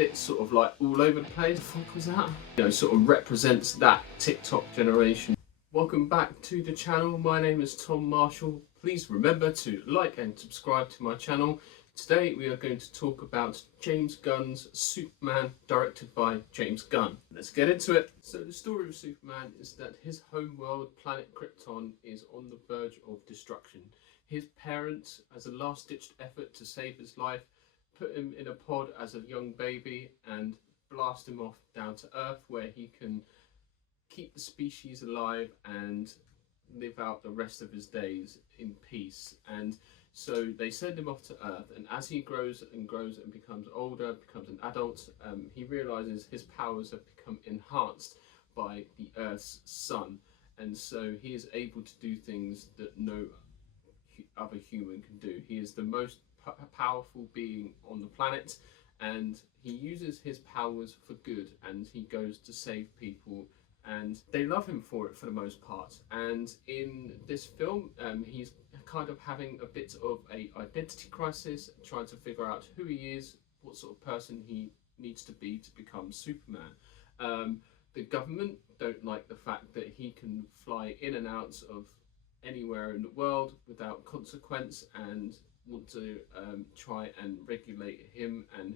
bit sort of like all over the place. What the fuck was that? You know, sort of represents that TikTok generation. Welcome back to the channel. My name is Tom Marshall. Please remember to like and subscribe to my channel. Today we are going to talk about James Gunn's Superman, directed by James Gunn. Let's get into it. So the story of Superman is that his homeworld, planet Krypton, is on the verge of destruction. His parents, as a last-ditch effort to save his life, put him in a pod as a young baby and blast him off down to Earth, where he can keep the species alive and live out the rest of his days in peace. And so they send him off to Earth, and as he grows and grows and becomes older, becomes an adult, he realizes his powers have become enhanced by the Earth's sun, and so he is able to do things that no other human can do. He is the most powerful being on the planet, and he uses his powers for good, and he goes to save people, and they love him for it for the most part. And in this film, he's kind of having a bit of a identity crisis, trying to figure out who he is, what sort of person he needs to be to become Superman. The government don't like the fact that he can fly in and out of anywhere in the world without consequence, and want to try and regulate him and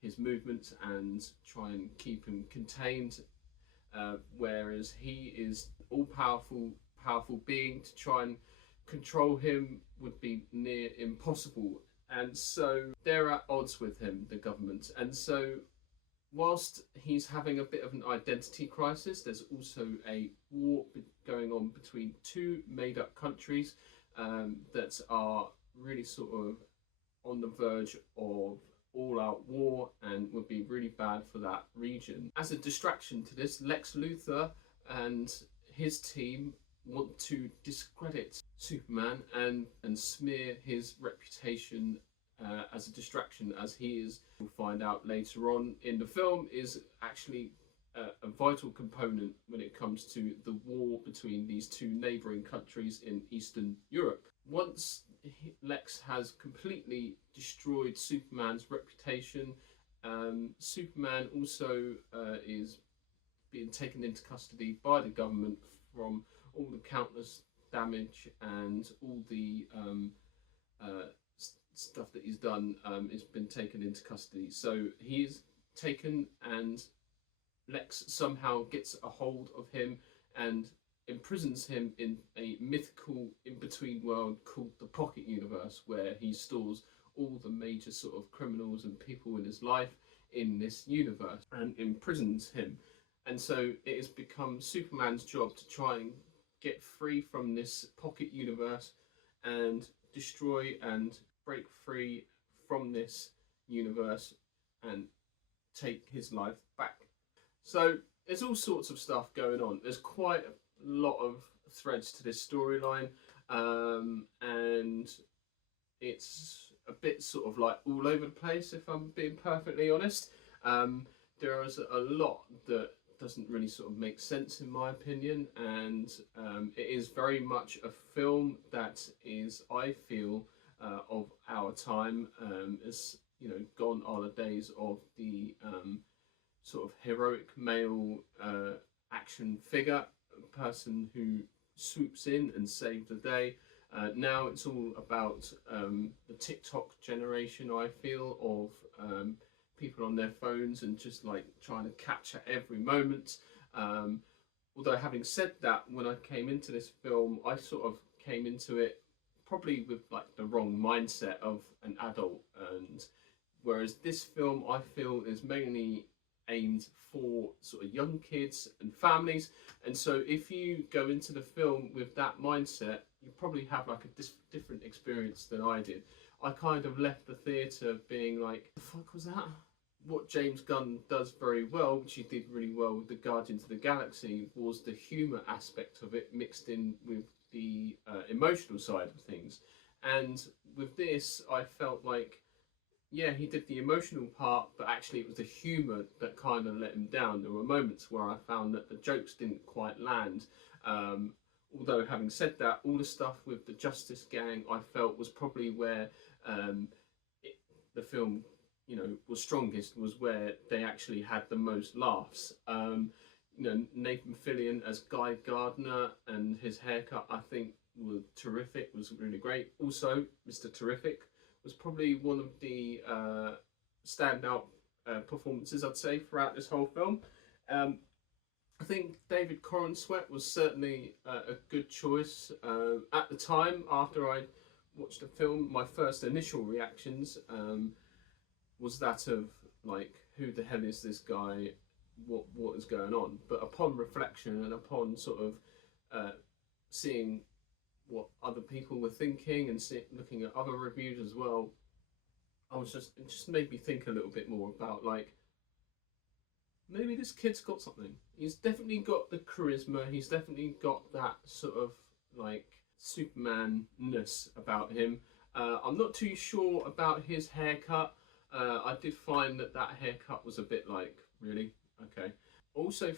his movements and try and keep him contained, whereas he is all-powerful being. To try and control him would be near impossible, and so they're at odds with him, the government. And so whilst he's having a bit of an identity crisis, there's also a war going on between two made-up countries that are really sort of on the verge of all-out war and would be really bad for that region. As a distraction to this, Lex Luthor and his team want to discredit Superman and smear his reputation as a distraction, as he is, we'll find out later on in the film, is actually a vital component when it comes to the war between these two neighbouring countries in Eastern Europe. Once Lex has completely destroyed Superman's reputation, Superman also is being taken into custody by the government from all the countless damage and all the stuff that he's done. Has been taken into custody. So he's taken, and Lex somehow gets a hold of him and imprisons him in a mythical in-between world called the Pocket Universe, where he stores all the major sort of criminals and people in his life in this universe, and imprisons him. And so it has become Superman's job to try and get free from this pocket universe and destroy and break free from this universe and take his life back. So there's all sorts of stuff going on. There's quite a lot of threads to this storyline, and it's a bit sort of like all over the place, if I'm being perfectly honest. There is a lot that doesn't really sort of make sense in my opinion, and it is very much a film that is, I feel, of our time. As you know, gone are the days of the sort of heroic male action figure, person who swoops in and saves the day. Now it's all about the TikTok generation, I feel, of people on their phones and just like trying to capture every moment. Although having said that, when I came into this film, I sort of came into it probably with like the wrong mindset of an adult, and whereas this film, I feel, is mainly aimed for sort of young kids and families. And so if you go into the film with that mindset, you probably have like a different experience than I did. I kind of left the theatre being like, the fuck was that? What James Gunn does very well, which he did really well with the Guardians of the Galaxy, was the humour aspect of it mixed in with the emotional side of things. And with this, I felt like, yeah, he did the emotional part, but actually it was the humour that kind of let him down. There were moments where I found that the jokes didn't quite land. Although having said that, all the stuff with the Justice Gang, I felt, was probably where the film was strongest was where they actually had the most laughs. Nathan Fillion as Guy Gardner, and his haircut I think was terrific, was really great. Also, Mr. Terrific was probably one of the standout performances, I'd say, throughout this whole film. I think David Corenswet was certainly a good choice. At the time, after I watched the film, my first initial reactions was that of like, who the hell is this guy? What is going on? But upon reflection and upon sort of seeing what other people were thinking and looking at other reviews as well, it just made me think a little bit more about like, maybe this kid's got something. He's definitely got the charisma. He's definitely got that sort of like Superman-ness about him. I'm not too sure about his haircut. I did find that haircut was a bit like, really? Okay. Also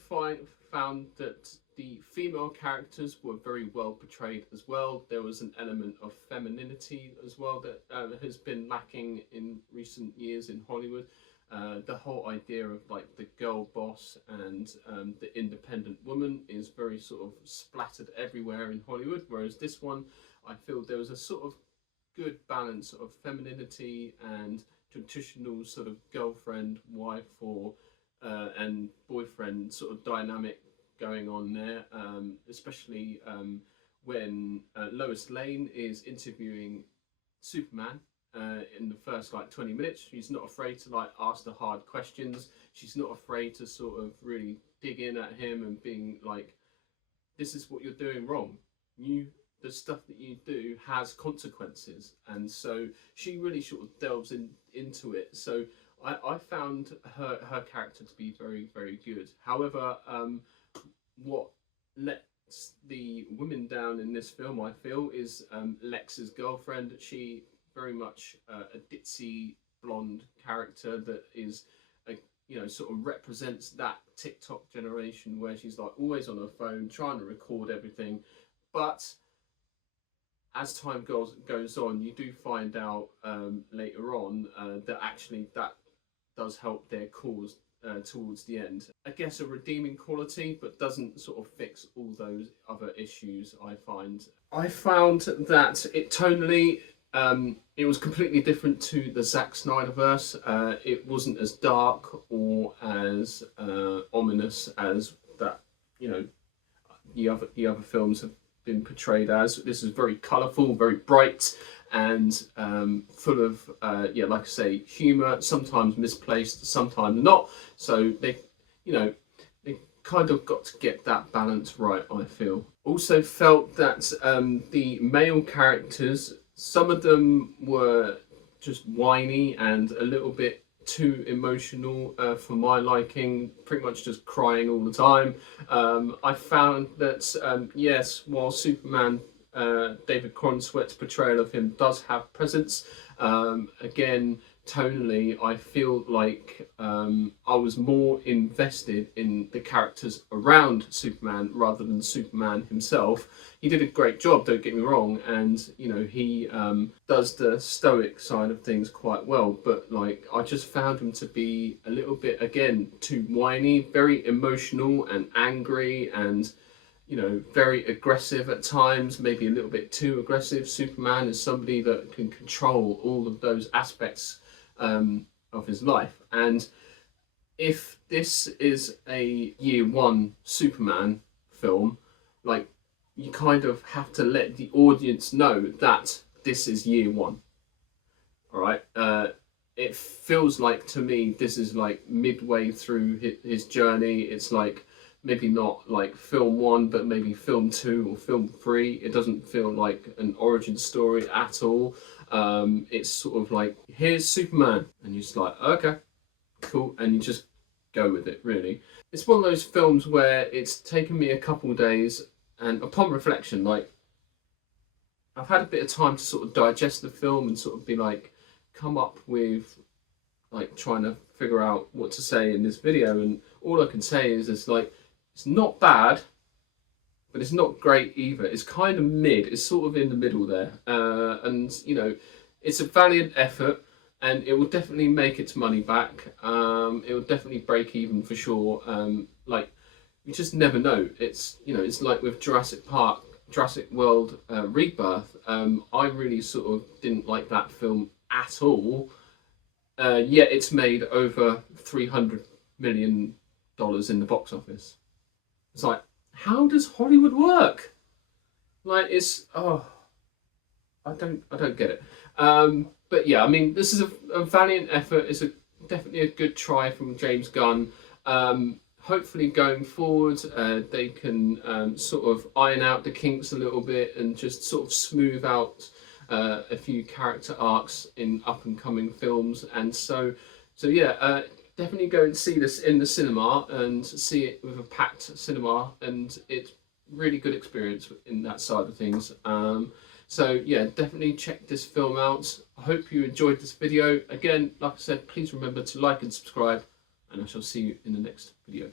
found that the female characters were very well portrayed as well. There was an element of femininity as well that has been lacking in recent years in Hollywood. The whole idea of like the girl boss and the independent woman is very sort of splattered everywhere in Hollywood, whereas this one, I feel there was a sort of good balance of femininity and traditional sort of girlfriend, wife, or and boyfriend sort of dynamic going on there, especially when Lois Lane is interviewing Superman. In the first like 20 minutes, she's not afraid to like ask the hard questions. She's not afraid to sort of really dig in at him and being like, this is what you're doing wrong. The stuff that you do has consequences. And so she really sort of delves into it. So I found her character to be very, very good. However, what lets the women down in this film, I feel, is Lex's girlfriend. She very much a ditzy blonde character that is sort of represents that TikTok generation where she's like always on her phone trying to record everything. But as time goes on, you do find out later on that actually that does help their cause towards the end. I guess a redeeming quality, but doesn't sort of fix all those other issues. I found that it tonally, it was completely different to the Zack Snyderverse. It wasn't as dark or as ominous as that, the other films have been portrayed as. This is very colourful, very bright, and full of, like I say, humour, sometimes misplaced, sometimes not. So they kind of got to get that balance right, I feel. Also felt that the male characters, some of them were just whiny and a little bit too emotional for my liking, pretty much just crying all the time. I found that, yes, while Superman, David Corenswet's portrayal of him does have presence, again, tonally, I feel like I was more invested in the characters around Superman rather than Superman himself. He did a great job, don't get me wrong, and he does the stoic side of things quite well, but like I just found him to be a little bit, again, too whiny, very emotional and angry, and very aggressive at times, maybe a little bit too aggressive. Superman is somebody that can control all of those aspects of his life, and if this is a year one Superman film, like, you kind of have to let the audience know that this is year one. All right, it feels like to me this is like midway through his journey. It's like maybe not like film one, but maybe film two or film three. It doesn't feel like an origin story at all. It's sort of like, here's Superman, and you're just like, okay, cool, and you just go with it, really. It's one of those films where it's taken me a couple days, and upon reflection, like, I've had a bit of time to sort of digest the film and sort of be like, come up with, like, trying to figure out what to say in this video, and all I can say is it's like, it's not bad, but it's not great either. It's kind of mid. It's sort of in the middle there. And, it's a valiant effort. and it will definitely make its money back. It will definitely break even for sure. Like, you just never know. It's, you know, it's like with Jurassic World Rebirth. I really sort of didn't like that film at all. Yet it's made over $300 million in the box office. It's like, how does Hollywood work? Like, it's, oh, I don't get it. But yeah, I mean, this is a valiant effort. It's definitely a good try from James Gunn. Hopefully going forward, they can sort of iron out the kinks a little bit and just sort of smooth out a few character arcs in up and coming films. And so yeah, definitely go and see this in the cinema and see it with a packed cinema, and it's really good experience in that side of things. So yeah, definitely check this film out. I hope you enjoyed this video. Again, like I said, please remember to like and subscribe, and I shall see you in the next video.